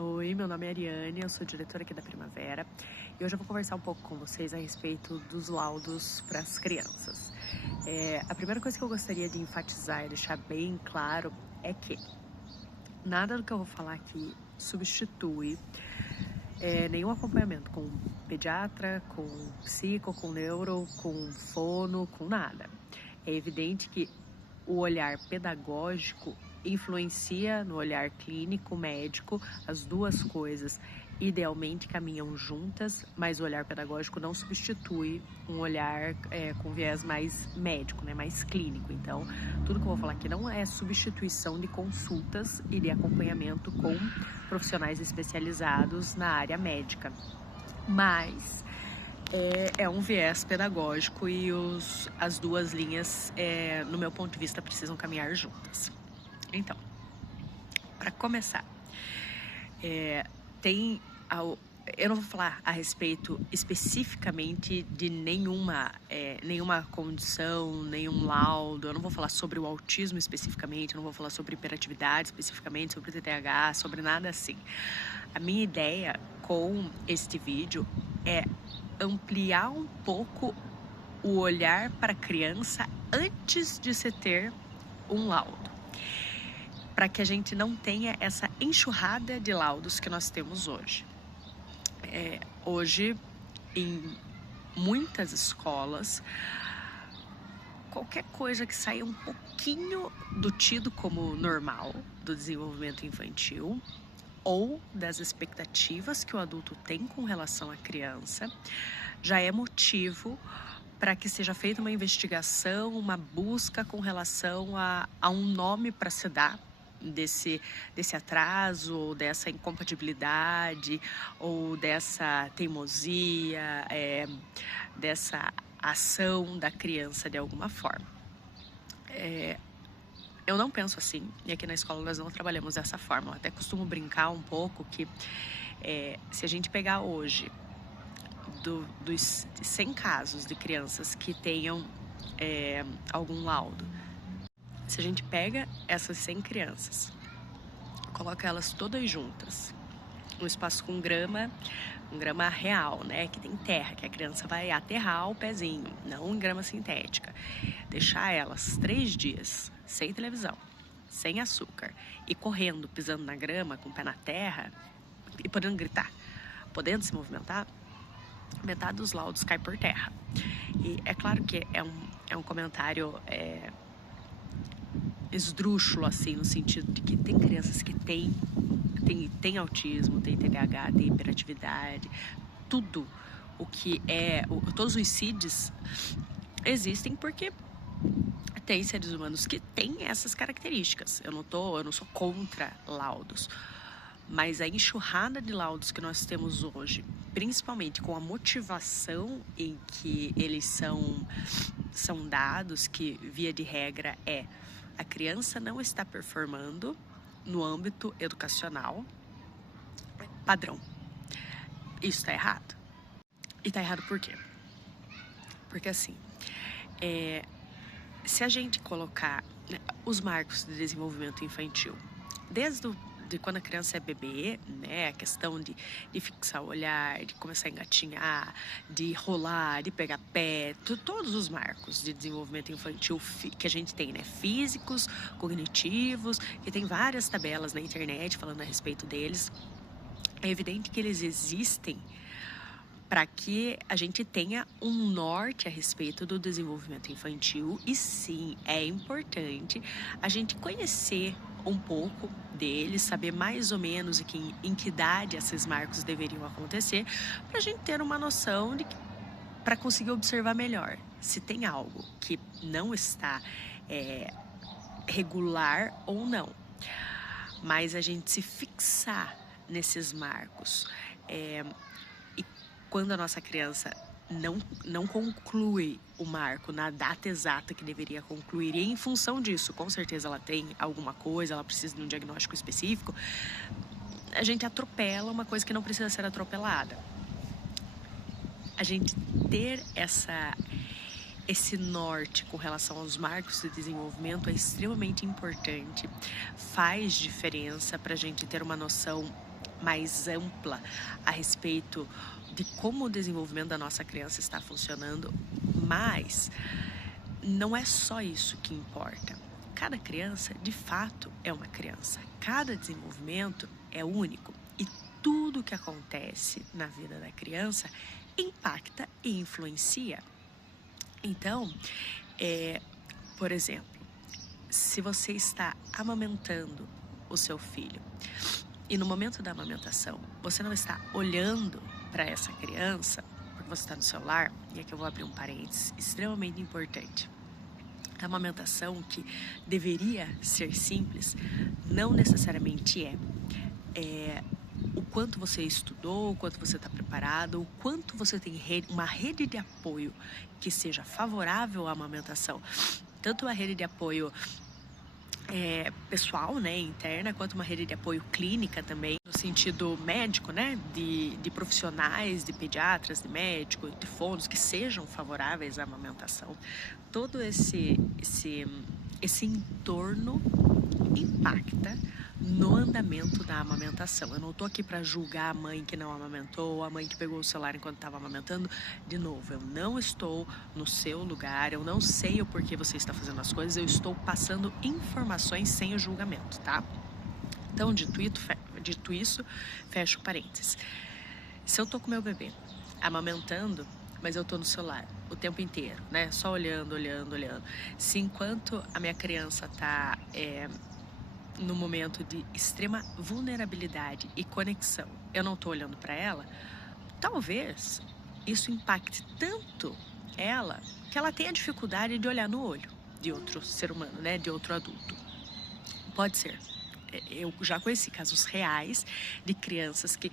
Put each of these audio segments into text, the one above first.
Oi, meu nome é Ariane, eu sou diretora aqui da Primavera e hoje eu vou conversar um pouco com vocês a respeito dos laudos para as crianças. A primeira coisa que eu gostaria de enfatizar e deixar bem claro é que nada do que eu vou falar aqui substitui nenhum acompanhamento com pediatra, com psico, com neuro, com fono, com nada. É evidente que o olhar pedagógico influencia no olhar clínico, médico, as duas coisas idealmente caminham juntas, mas o olhar pedagógico não substitui um olhar com viés mais médico, né, mais clínico. Então, tudo que eu vou falar aqui não é substituição de consultas e de acompanhamento com profissionais especializados na área médica, mas é um viés pedagógico e as duas linhas, no meu ponto de vista, precisam caminhar juntas. Então, para começar, eu não vou falar a respeito especificamente de nenhuma condição, nenhum laudo, eu não vou falar sobre o autismo especificamente, eu não vou falar sobre hiperatividade especificamente, sobre TDAH, sobre nada assim. A minha ideia com este vídeo é ampliar um pouco o olhar para a criança antes de se ter um laudo, para que a gente não tenha essa enxurrada de laudos que nós temos hoje. Hoje, em muitas escolas, qualquer coisa que saia um pouquinho do tido como normal do desenvolvimento infantil ou das expectativas que o adulto tem com relação à criança, já é motivo para que seja feita uma investigação, uma busca com relação a um nome para se dar desse atraso, ou dessa incompatibilidade, ou dessa teimosia, dessa ação da criança de alguma forma. Eu não penso assim, e aqui na escola nós não trabalhamos dessa forma. Eu até costumo brincar um pouco que se a gente pegar hoje dos 100 casos de crianças que tenham algum laudo, se a gente pega essas 100 crianças, coloca elas todas juntas, um espaço com grama, um grama real, né, que tem terra, que a criança vai aterrar o pezinho, não em grama sintética, deixar elas 3 dias sem televisão, sem açúcar e correndo, pisando na grama, com o pé na terra e podendo gritar, podendo se movimentar, metade dos laudos cai por terra. E é claro que é um comentário esdrúxulo, assim, no sentido de que tem crianças que tem autismo, tem TDAH, tem hiperatividade, tudo o que todos os CIDs existem porque tem seres humanos que têm essas características. Eu não sou contra laudos, mas a enxurrada de laudos que nós temos hoje, principalmente com a motivação em que eles são dados, que via de regra a criança não está performando no âmbito educacional padrão. Isso está errado. E está errado por quê? Porque assim, se a gente colocar os marcos de desenvolvimento infantil, de quando a criança é bebê, né, a questão de fixar o olhar, de começar a engatinhar, de rolar, de pegar pé, todos os marcos de desenvolvimento infantil que a gente tem, né, físicos, cognitivos, que tem várias tabelas na internet falando a respeito deles. É evidente que eles existem para que a gente tenha um norte a respeito do desenvolvimento infantil, e sim, é importante a gente conhecer um pouco deles, saber mais ou menos em que idade esses marcos deveriam acontecer, para a gente ter uma noção para conseguir observar melhor se tem algo que não está regular ou não. Mas a gente se fixar nesses marcos e quando a nossa criança não conclui o marco na data exata que deveria concluir, e em função disso, com certeza ela tem alguma coisa, ela precisa de um diagnóstico específico, a gente atropela uma coisa que não precisa ser atropelada. A gente ter esse norte com relação aos marcos de desenvolvimento é extremamente importante, faz diferença para a gente ter uma noção mais ampla a respeito de como o desenvolvimento da nossa criança está funcionando, mas não é só isso que importa. Cada criança, de fato, é uma criança. Cada desenvolvimento é único e tudo que acontece na vida da criança impacta e influencia. Então, por exemplo, se você está amamentando o seu filho e no momento da amamentação você não está olhando para essa criança, porque você está no celular, e aqui eu vou abrir um parênteses extremamente importante. A amamentação, que deveria ser simples, não necessariamente é o quanto você estudou, o quanto você está preparado, o quanto você tem uma rede de apoio que seja favorável à amamentação. Tanto a rede de apoio pessoal, né, interna, quanto uma rede de apoio clínica também, no sentido médico, né, de profissionais, de pediatras, de médicos, de fonos que sejam favoráveis à amamentação. Todo esse entorno impacta no andamento da amamentação. Eu não estou aqui para julgar a mãe que não amamentou, a mãe que pegou o celular enquanto estava amamentando. De novo, eu não estou no seu lugar, eu não sei o porquê você está fazendo as coisas, eu estou passando informações sem o julgamento, tá? Então, dito isso, fecho parênteses. Se eu tô com meu bebê amamentando, mas eu tô no celular o tempo inteiro, né? Só olhando. Se enquanto a minha criança tá no momento de extrema vulnerabilidade e conexão, eu não tô olhando para ela, talvez isso impacte tanto ela que ela tenha dificuldade de olhar no olho de outro ser humano, né? De outro adulto. Pode ser. Eu já conheci casos reais de crianças que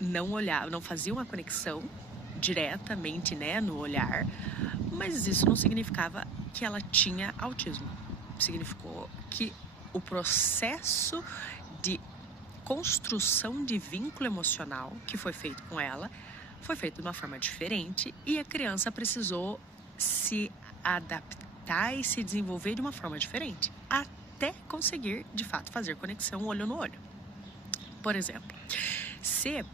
não olhavam, não faziam uma conexão diretamente, né, no olhar, mas isso não significava que ela tinha autismo. Significou que o processo de construção de vínculo emocional que foi feito com ela foi feito de uma forma diferente e a criança precisou se adaptar e se desenvolver de uma forma diferente, até conseguir, de fato, fazer conexão olho no olho. Por exemplo, se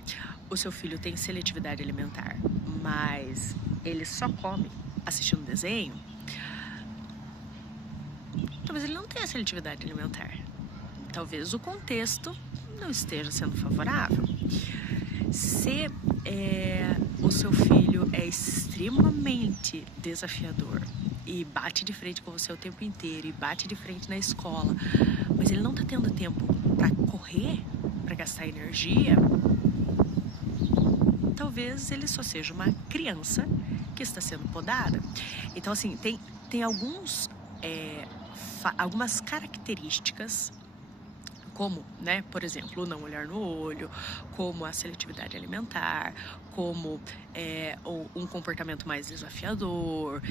o seu filho tem seletividade alimentar, mas ele só come assistindo desenho, talvez ele não tenha seletividade alimentar. Talvez o contexto não esteja sendo favorável. Se o seu filho é extremamente desafiador e bate de frente com você o tempo inteiro e bate de frente na escola, mas ele não está tendo tempo para correr, para gastar energia, talvez ele só seja uma criança que está sendo podada. Então, assim, tem algumas características, como, né, por exemplo, o não olhar no olho, como a seletividade alimentar, como um comportamento mais desafiador,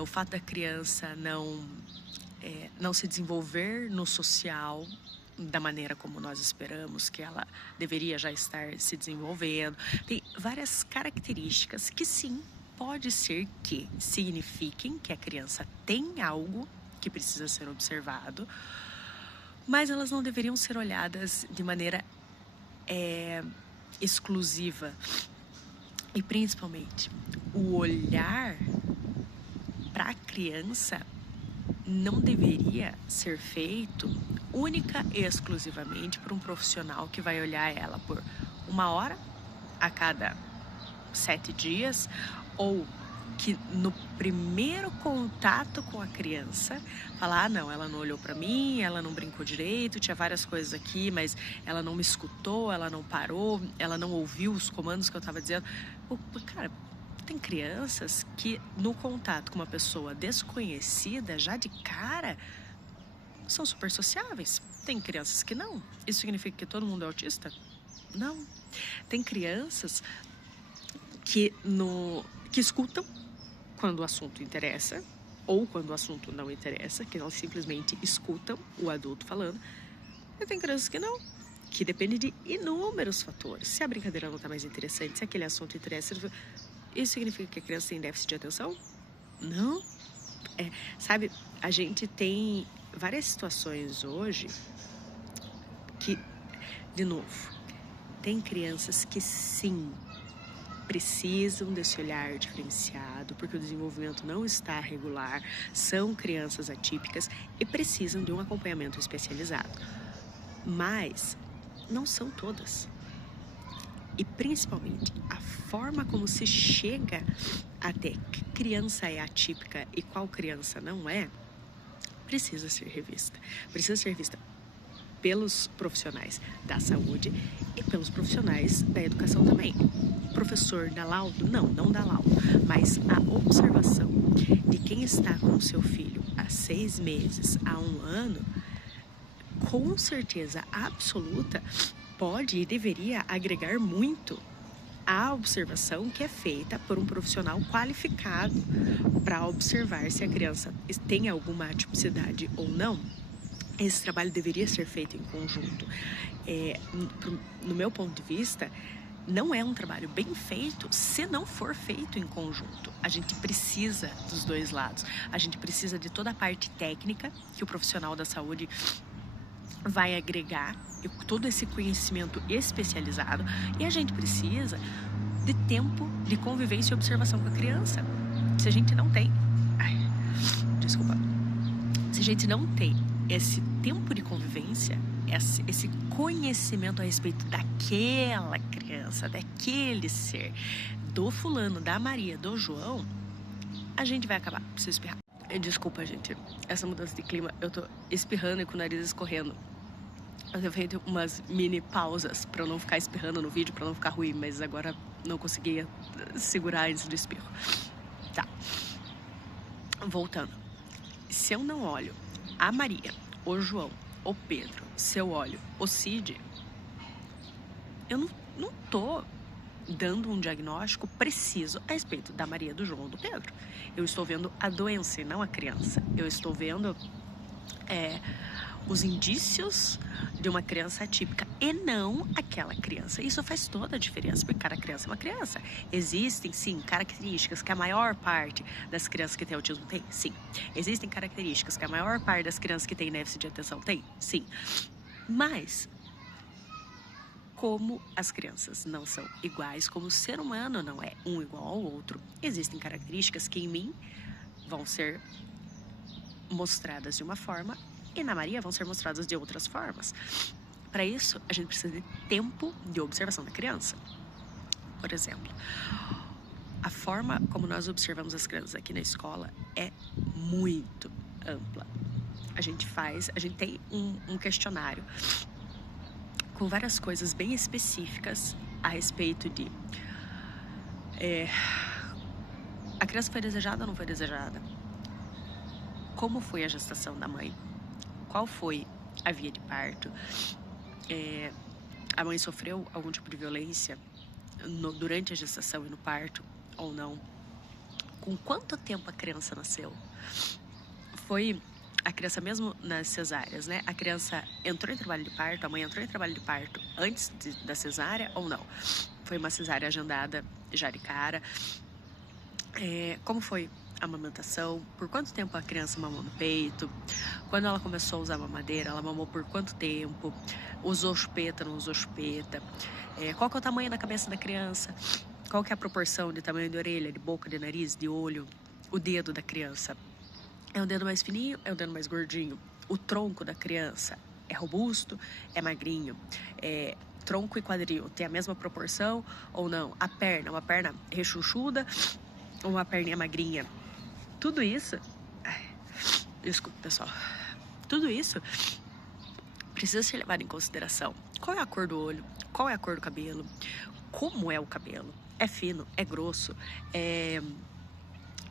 o fato da criança não se desenvolver no social da maneira como nós esperamos que ela deveria já estar se desenvolvendo. Tem várias características que sim, pode ser que signifiquem que a criança tem algo que precisa ser observado, mas elas não deveriam ser olhadas de maneira exclusiva. E principalmente, o olhar para a criança não deveria ser feito única e exclusivamente por um profissional que vai olhar ela por 1 hora a cada 7 dias, ou que no primeiro contato com a criança falar, não, ela não olhou para mim, ela não brincou direito, tinha várias coisas aqui, mas ela não me escutou, ela não parou, ela não ouviu os comandos que eu estava dizendo. Cara, tem crianças que no contato com uma pessoa desconhecida, já de cara, são super sociáveis. Tem crianças que não. Isso significa que todo mundo é autista? Não. Tem crianças que escutam quando o assunto interessa ou quando o assunto não interessa, que não simplesmente escutam o adulto falando. E tem crianças que não, que depende de inúmeros fatores. Se a brincadeira não está mais interessante, se aquele assunto interessa, isso significa que a criança tem déficit de atenção? Não. Sabe, a gente tem várias situações hoje que, de novo, Tem crianças que sim, precisam desse olhar diferenciado, porque o desenvolvimento não está regular, são crianças atípicas e precisam de um acompanhamento especializado. Mas não são todas. E principalmente a forma como se chega até que criança é atípica e qual criança não é, precisa ser revista. Precisa ser revista pelos profissionais da saúde e pelos profissionais da educação também. O professor dá laudo? Não dá laudo, mas a observação de quem está com o seu filho há 6 meses, há 1 ano, com certeza absoluta, pode e deveria agregar muito à observação que é feita por um profissional qualificado para observar se a criança tem alguma atipicidade ou não. Esse trabalho deveria ser feito em conjunto. No meu ponto de vista, não é um trabalho bem feito se não for feito em conjunto. A gente precisa dos dois lados. A gente precisa de toda a parte técnica que o profissional da saúde vai agregar, todo esse conhecimento especializado, e a gente precisa de tempo de convivência e observação com a criança. Se a gente não tem... Se a gente não tem esse tempo de convivência, esse conhecimento a respeito daquela criança, daquele ser, do fulano, da Maria, do João, a gente vai acabar. Preciso espirrar. Desculpa, gente. Essa mudança de clima, eu tô espirrando e com o nariz escorrendo. Eu tenho feito umas mini pausas pra eu não ficar espirrando no vídeo, pra não ficar ruim, mas agora não conseguia segurar antes do espirro. Tá. Voltando. Se eu não olho a Maria, o João, o Pedro, se eu olho o Cid, eu não tô dando um diagnóstico preciso a respeito da Maria, do João, do Pedro. Eu estou vendo a doença e não a criança. Eu estou vendo os indícios de uma criança atípica e não aquela criança. Isso faz toda a diferença, porque cada criança é uma criança. Existem, sim, características que a maior parte das crianças que têm autismo tem? Sim. Existem características que a maior parte das crianças que têm déficit de atenção tem? Sim. Mas, como as crianças não são iguais, como o ser humano não é um igual ao outro, existem características que em mim vão ser mostradas de uma forma e na Maria vão ser mostradas de outras formas. Para isso, a gente precisa de tempo de observação da criança. Por exemplo, a forma como nós observamos as crianças aqui na escola é muito ampla. A gente tem um questionário com várias coisas bem específicas a respeito de a criança foi desejada ou não foi desejada? Como foi a gestação da mãe? Qual foi a via de parto? A mãe sofreu algum tipo de violência durante a gestação e no parto ou não? Com quanto tempo a criança nasceu? Foi a criança mesmo nas cesáreas, né? A criança entrou em trabalho de parto, a mãe entrou em trabalho de parto antes da cesárea ou não? Foi uma cesárea agendada já de cara? Como foi a amamentação? Por quanto tempo a criança mamou no peito? Quando ela começou a usar a mamadeira, ela mamou por quanto tempo? Usou chupeta, não usou chupeta? Qual que é o tamanho da cabeça da criança? Qual que é a proporção de tamanho de orelha, de boca, de nariz, de olho? O dedo da criança? É um dedo mais fininho? É um dedo mais gordinho? O tronco da criança é robusto? É magrinho? Tronco e quadril tem a mesma proporção ou não? A perna, uma perna rechonchuda ou uma perninha magrinha? Tudo isso... Desculpa, pessoal. Tudo isso precisa ser levado em consideração. Qual é a cor do olho? Qual é a cor do cabelo? Como é o cabelo? É fino? É grosso? É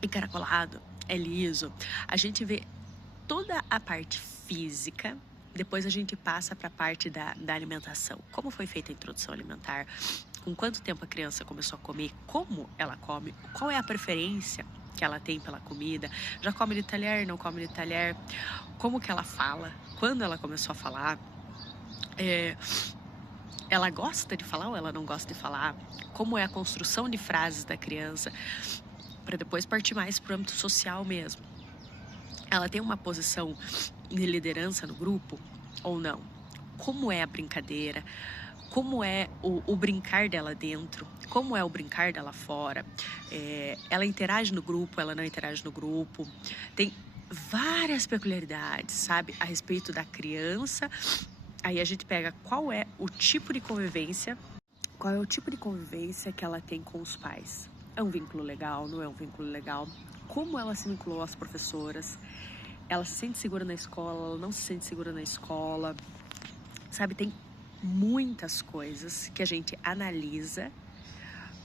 encaracolado? É liso? A gente vê toda a parte física, depois a gente passa para a parte da alimentação. Como foi feita a introdução alimentar? Com quanto tempo a criança começou a comer? Como ela come? Qual é a preferência que ela tem pela comida? Já come de talher, não come de talher? Como que ela fala? Quando ela começou a falar? Ela gosta de falar ou ela não gosta de falar? Como é a construção de frases da criança? Para depois partir mais para o âmbito social mesmo. Ela tem uma posição de liderança no grupo ou não? Como é a brincadeira? como é o brincar dela dentro, como é o brincar dela fora, ela interage no grupo, ela não interage no grupo, tem várias peculiaridades, sabe, a respeito da criança. Aí a gente pega qual é o tipo de convivência, que ela tem com os pais. É um vínculo legal, não é um vínculo legal? Como ela se vinculou às professoras? Ela se sente segura na escola, ela não se sente segura na escola? Sabe, tem muitas coisas que a gente analisa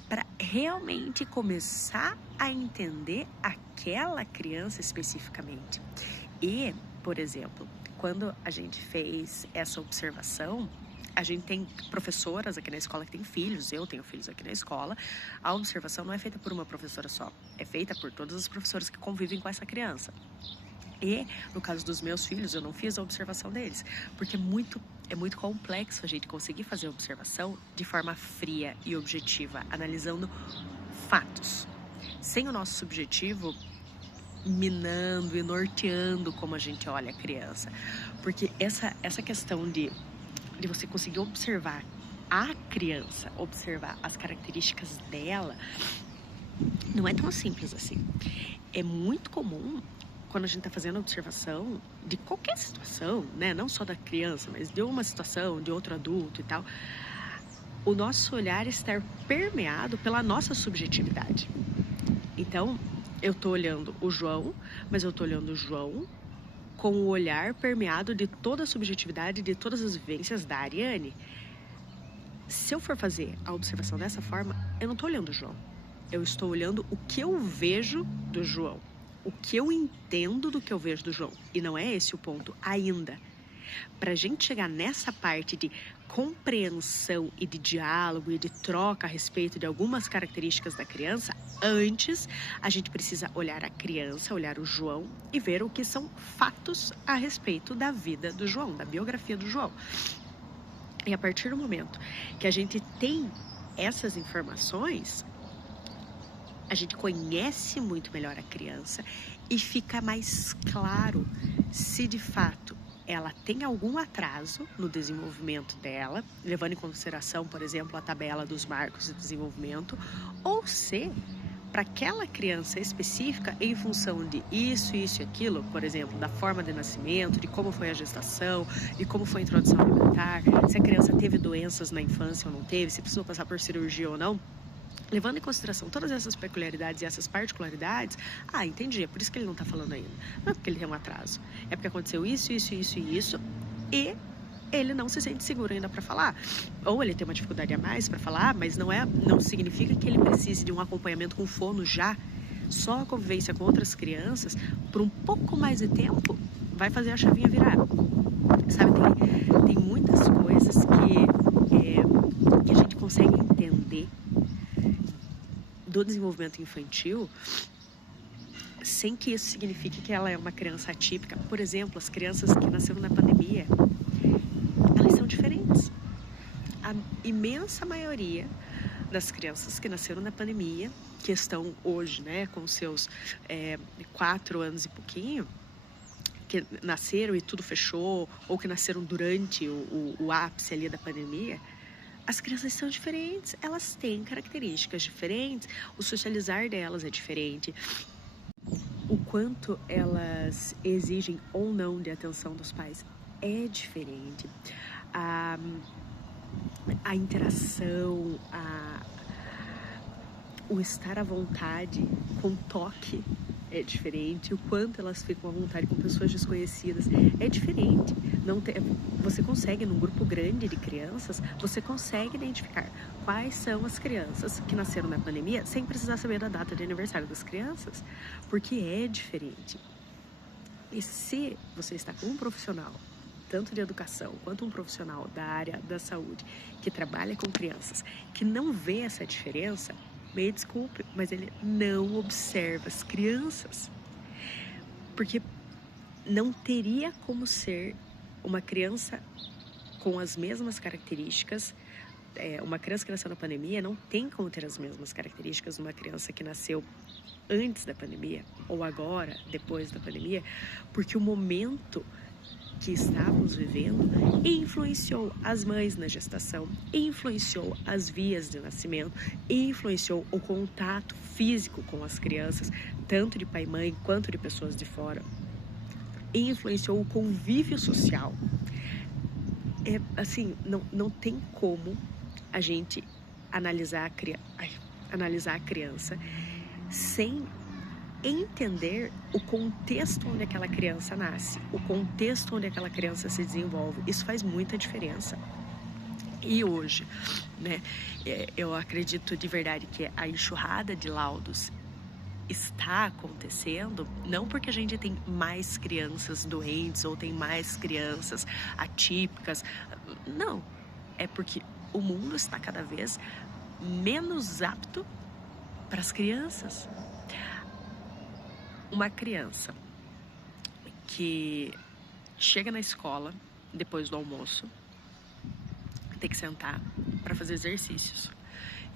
para realmente começar a entender aquela criança especificamente. E, por exemplo, quando a gente fez essa observação, a gente tem professoras aqui na escola que têm filhos, eu tenho filhos aqui na escola. A observação não é feita por uma professora só, é feita por todas as professoras que convivem com essa criança. E, no caso dos meus filhos, eu não fiz a observação deles, porque é muito complexo a gente conseguir fazer a observação de forma fria e objetiva, analisando fatos, sem o nosso subjetivo minando e norteando como a gente olha a criança. Porque essa questão de você conseguir observar a criança, observar as características dela, não é tão simples assim. É muito comum, quando a gente está fazendo a observação de qualquer situação, né? Não só da criança, mas de uma situação, de outro adulto e tal, o nosso olhar estar permeado pela nossa subjetividade. Então, eu estou olhando o João, mas eu estou olhando o João com o olhar permeado de toda a subjetividade, de todas as vivências da Ariane. Se eu for fazer a observação dessa forma, eu não estou olhando o João. Eu estou olhando o que eu vejo do João, o que eu entendo do que eu vejo do João. E não é esse o ponto ainda. Para a gente chegar nessa parte de compreensão e de diálogo e de troca a respeito de algumas características da criança, antes a gente precisa olhar a criança, olhar o João e ver o que são fatos a respeito da vida do João, da biografia do João. E a partir do momento que a gente tem essas informações, a gente conhece muito melhor a criança e fica mais claro se de fato ela tem algum atraso no desenvolvimento dela, levando em consideração, por exemplo, a tabela dos marcos de desenvolvimento, ou se para aquela criança específica, em função de isso e aquilo, por exemplo, da forma de nascimento, de como foi a gestação, de como foi a introdução alimentar, se a criança teve doenças na infância ou não teve, se precisou passar por cirurgia ou não, levando em consideração todas essas peculiaridades e essas particularidades, entendi, é por isso que ele não está falando ainda. Não é porque ele tem um atraso, é porque aconteceu isso, e ele não se sente seguro ainda para falar. Ou ele tem uma dificuldade a mais para falar, mas não significa que ele precise de um acompanhamento com fono já. Só a convivência com outras crianças, por um pouco mais de tempo, vai fazer a chavinha virar. Sabe, tem muitas coisas que a gente consegue entender do desenvolvimento infantil sem que isso signifique que ela é uma criança atípica. Por exemplo, as crianças que nasceram na pandemia, elas são diferentes. A imensa maioria das crianças que nasceram na pandemia, que estão hoje, né, com seus 4 anos e pouquinho, que nasceram e tudo fechou, ou que nasceram durante o ápice ali da pandemia, as crianças são diferentes, elas têm características diferentes, o socializar delas é diferente, o quanto elas exigem ou não de atenção dos pais é diferente, a interação, o estar à vontade com toque é diferente, o quanto elas ficam à vontade com pessoas desconhecidas é diferente. Você consegue, num grupo grande de crianças, você consegue identificar quais são as crianças que nasceram na pandemia sem precisar saber da data de aniversário das crianças, porque é diferente. E se você está com um profissional, tanto de educação quanto um profissional da área da saúde, que trabalha com crianças, que não vê essa diferença, me desculpe, mas ele não observa as crianças. Porque não teria como ser uma criança com as mesmas características. Uma criança que nasceu na pandemia não tem como ter as mesmas características de uma criança que nasceu antes da pandemia ou agora, depois da pandemia, porque o momento que estávamos vivendo e influenciou as mães na gestação, e influenciou as vias de nascimento, e influenciou o contato físico com as crianças, tanto de pai e mãe quanto de pessoas de fora, e influenciou o convívio social. Assim, não tem como a gente analisar a criança sem entender o contexto onde aquela criança nasce, o contexto onde aquela criança se desenvolve. Isso faz muita diferença. E hoje, né, eu acredito de verdade que a enxurrada de laudos está acontecendo não porque a gente tem mais crianças doentes ou tem mais crianças atípicas, não, é porque o mundo está cada vez menos apto para as crianças. Uma criança que chega na escola depois do almoço tem que sentar para fazer exercícios.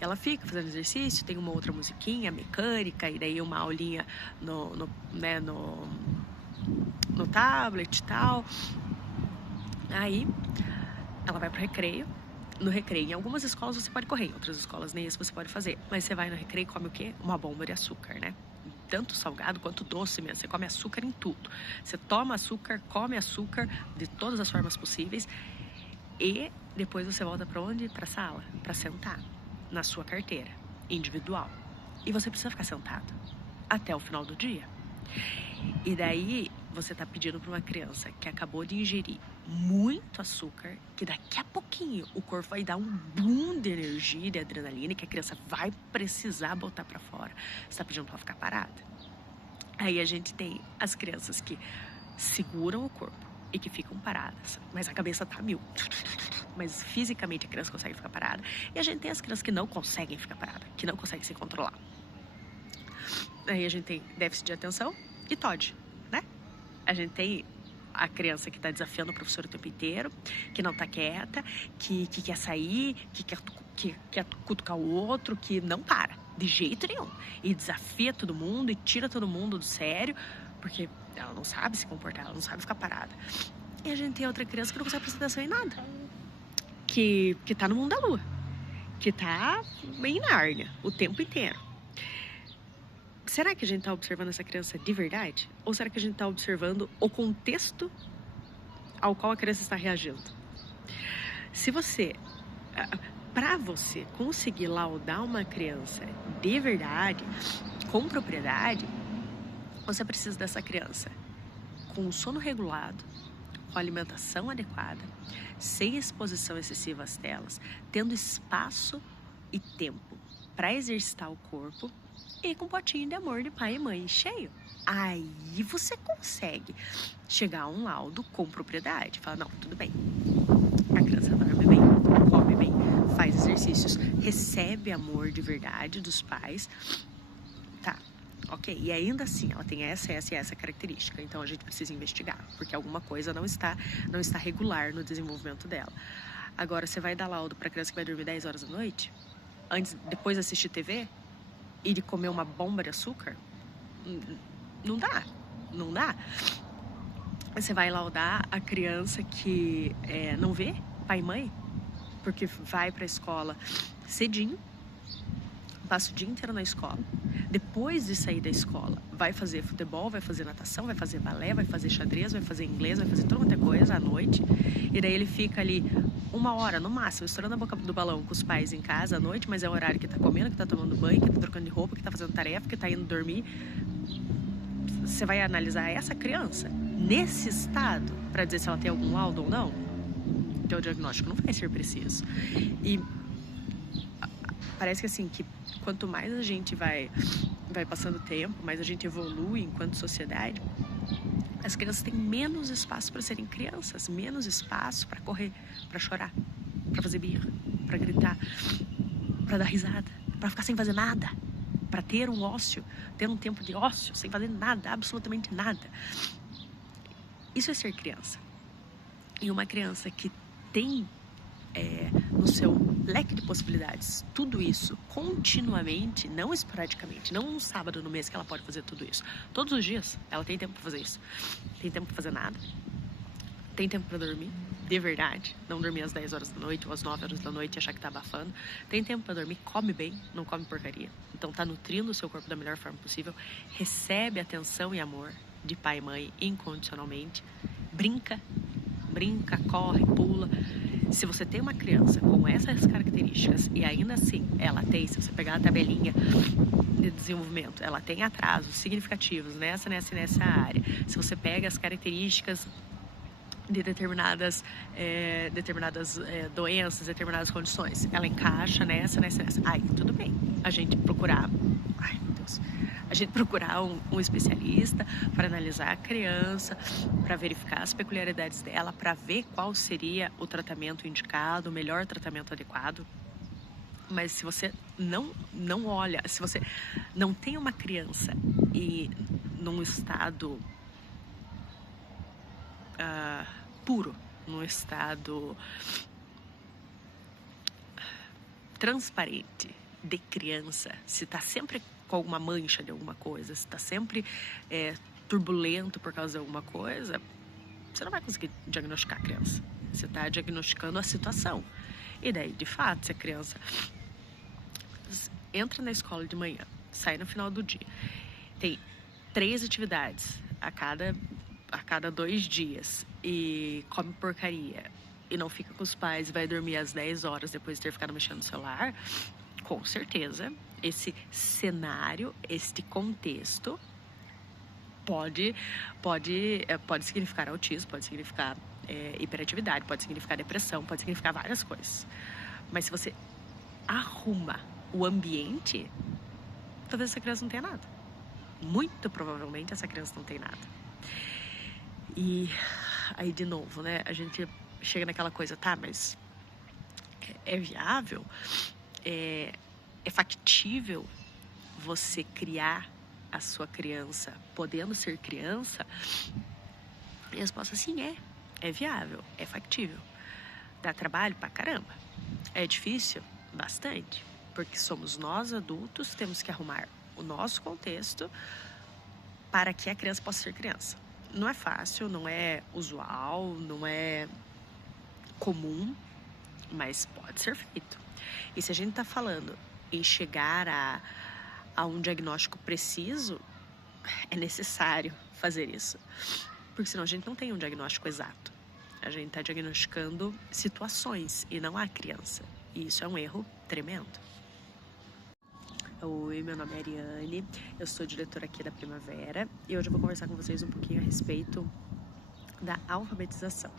Ela fica fazendo exercício, tem uma outra musiquinha mecânica e daí uma aulinha no tablet e tal. Aí ela vai pro recreio. No recreio, em algumas escolas você pode correr, em outras escolas nem isso você pode fazer. Mas você vai no recreio e come o quê? Uma bomba de açúcar, né? Tanto salgado quanto doce mesmo. Você come açúcar em tudo. Você toma açúcar, come açúcar de todas as formas possíveis. E depois você volta para onde? Para a sala, para sentar na sua carteira individual. E você precisa ficar sentado até o final do dia. E daí você tá pedindo para uma criança que acabou de ingerir muito açúcar, que daqui a pouquinho o corpo vai dar um boom de energia, de adrenalina, que a criança vai precisar botar para fora. Você tá pedindo para ela ficar parada. Aí a gente tem as crianças que seguram o corpo e que ficam paradas, mas a cabeça tá mil. Mas fisicamente a criança consegue ficar parada. E a gente tem as crianças que não conseguem ficar parada, que não conseguem se controlar. Aí a gente tem déficit de atenção e TOD, né? A gente tem a criança que está desafiando o professor o tempo inteiro, que não está quieta, que quer sair, que quer cutucar o outro, que não para, de jeito nenhum. E desafia todo mundo e tira todo mundo do sério, porque ela não sabe se comportar, ela não sabe ficar parada. E a gente tem outra criança que não consegue prestar atenção em nada, que tá no mundo da lua, que tá em Nárnia o tempo inteiro. Será que a gente está observando essa criança de verdade? Ou será que a gente está observando o contexto ao qual a criança está reagindo? Para você conseguir laudar uma criança de verdade, com propriedade, você precisa dessa criança com o sono regulado, com alimentação adequada, sem exposição excessiva às telas, tendo espaço e tempo para exercitar o corpo, e com um potinho de amor de pai e mãe cheio. Aí você consegue chegar a um laudo com propriedade. Fala, não, tudo bem. A criança dorme bem, come bem, faz exercícios, recebe amor de verdade dos pais. Tá, ok. E ainda assim, ela tem essa característica. Então a gente precisa investigar, porque alguma coisa não está regular no desenvolvimento dela. Agora, você vai dar laudo para criança que vai dormir 10 horas da noite? Depois de assistir TV? E de comer uma bomba de açúcar? Não dá. Você vai laudar a criança que não vê pai e mãe, porque vai para a escola cedinho, passa o dia inteiro na escola. Depois de sair da escola, vai fazer futebol, vai fazer natação, vai fazer balé, vai fazer xadrez, vai fazer inglês, vai fazer toda muita coisa à noite. E daí ele fica ali 1 hora, no máximo, estourando a boca do balão com os pais em casa à noite, mas é o horário que tá comendo, que tá tomando banho, que tá trocando de roupa, que tá fazendo tarefa, que tá indo dormir. Você vai analisar essa criança nesse estado para dizer se ela tem algum laudo ou não? Então o diagnóstico não vai ser preciso. E parece que assim, que quanto mais a gente vai passando o tempo, mais a gente evolui enquanto sociedade, as crianças têm menos espaço para serem crianças, menos espaço para correr, para chorar, para fazer birra, para gritar, para dar risada, para ficar sem fazer nada, para ter um ócio, ter um tempo de ócio, sem fazer nada, absolutamente nada. Isso é ser criança. E uma criança que tem no seu leque de possibilidades tudo isso continuamente, não esporadicamente, não um sábado no mês que ela pode fazer tudo isso. Todos os dias ela tem tempo para fazer isso. Tem tempo para fazer nada. Tem tempo pra dormir, de verdade. Não dormir às 10 horas da noite ou às 9 horas da noite e achar que tá abafando. Tem tempo pra dormir, come bem, não come porcaria. Então tá nutrindo o seu corpo da melhor forma possível. Recebe atenção e amor de pai e mãe incondicionalmente. Brinca, corre, pula. Se você tem uma criança com essas características e ainda assim ela tem, se você pegar a tabelinha de desenvolvimento, ela tem atrasos significativos nessa área. Se você pega as características de determinadas doenças, determinadas condições, ela encaixa nessa. Aí, tudo bem. A gente procurar um especialista para analisar a criança, para verificar as peculiaridades dela, para ver qual seria o tratamento indicado, o melhor tratamento adequado. Mas se você não olha, se você não tem uma criança e num estado puro, num estado transparente de criança, se está sempre com alguma mancha de alguma coisa, se está sempre turbulento por causa de alguma coisa, você não vai conseguir diagnosticar a criança. Você está diagnosticando a situação. E daí, de fato, se a criança entra na escola de manhã, sai no final do dia, tem 3 atividades a cada 2 dias e come porcaria e não fica com os pais e vai dormir às 10 horas depois de ter ficado mexendo no celular, com certeza esse cenário, este contexto pode significar autismo, pode significar hiperatividade, pode significar depressão, pode significar várias coisas. Mas se você arruma o ambiente, talvez essa criança não tenha nada. Muito provavelmente essa criança não tem nada. E aí, de novo, né, a gente chega naquela coisa, tá, mas é viável? É factível você criar a sua criança podendo ser criança? E a resposta, sim, é viável, é factível. Dá trabalho pra caramba. É difícil? Bastante. Porque somos nós, adultos, temos que arrumar o nosso contexto para que a criança possa ser criança. Não é fácil, não é usual, não é comum, mas pode ser feito. E se a gente está falando em chegar a um diagnóstico preciso, é necessário fazer isso. Porque senão a gente não tem um diagnóstico exato. A gente está diagnosticando situações e não a criança. E isso é um erro tremendo. Oi, meu nome é Ariane, eu sou diretora aqui da Primavera e hoje eu vou conversar com vocês um pouquinho a respeito da alfabetização.